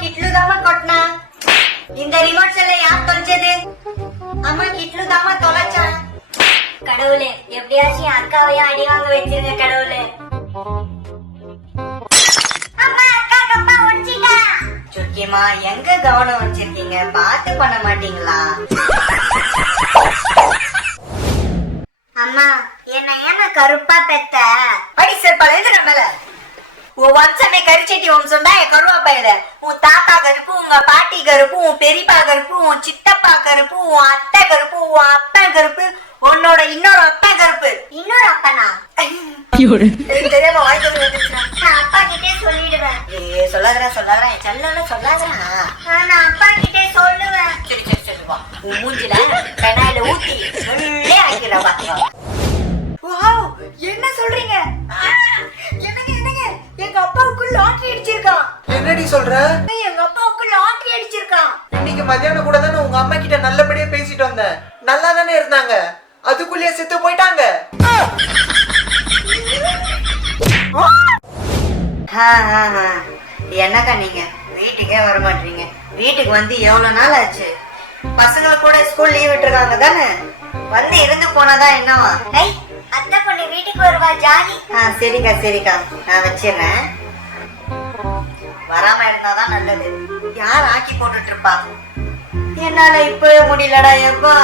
కిట్లు దామా కొట్టినా இந்த ரிமோட் செல்ல யார் தொலைச்சது? அம்மா கிட்லு தாமா தொலைச்சா. கடவுளே, எப்படியாச்சும் என் அக்காவையும் அடி வாங்க வச்சிருங்க கடவுளே. அம்மா அக்கா கப்பா ஒடிச்சிட்டா. சுக்கிமா எங்க கவனம் வச்சிருக்கீங்க? பாத்து பண்ண மாட்டீங்களா? அம்மா என்ன ஏன்னா கருப்பா பெத்த? அடி செருப்பால எழுதுற மேல. உன் வம்சமே கரிச்சட்டி வம்சம் தான் என் கருவா பயில. உன் தாத்தா கருப்பு, உங்க பாட்டி கருப்பு, உன் பெரியப்பா கருப்பு, உன் சித்தப்பா கருப்பு, உன் அத்தை கருப்பு, உன் அப்பன் கருப்பு, உன்னோட இன்னொரு அப்பன் கருப்பு. இன்னொரு அப்பனா? தெரியாம வாய்ப்பு நான் அப்பா கிட்டே சொல்லிடுவேன். சொல்லாதரா என் செல்ல சொல்லாதரா. நான் அப்பா கிட்டே சொல்லுவேன். சரி சரி சரி வா. உன் மூஞ்சில பெனாயில ஊத்தி உள்ளே ஆக்கிடுறா பாத்துவா. என்ன சொல்றீங்க? என்னங்க எங்க அப்பாவுக்கு லாட்டரி அடிச்சிருக்கான். என்னடி சொல்ற? எங்க அப்பாவுக்கு லாட்டரி அடிச்சிருக்கான். இன்னைக்கு மத்தியானம் கூட தானே உங்க அம்மா கிட்ட நல்லபடியா பேசிட்டு வந்தேன். நல்லா தானே இருந்தாங்க. அதுக்குள்ளேயே செத்து போயிட்டாங்க. என்னக்கா நீங்க வீட்டுக்கே வர மாட்டீங்க? வீட்டுக்கு வந்து எவ்வளவு நாள் ஆச்சு? பசங்களுக்கு கூட ஸ்கூல் லீவ் விட்டுருக்காங்க தானே? வந்து இருந்து போனாதான் என்னவா? அத்தை பொண்ணு வீட்டுக்கு வருவா ஜாலி. சரிக்கா நான் வச்சிடுறேன். வராம இருந்தாதான் நல்லது. யார் ஆக்கி போட்டுட்டு இருப்பா? என்னால இப்பவே முடியலடா எப்பா.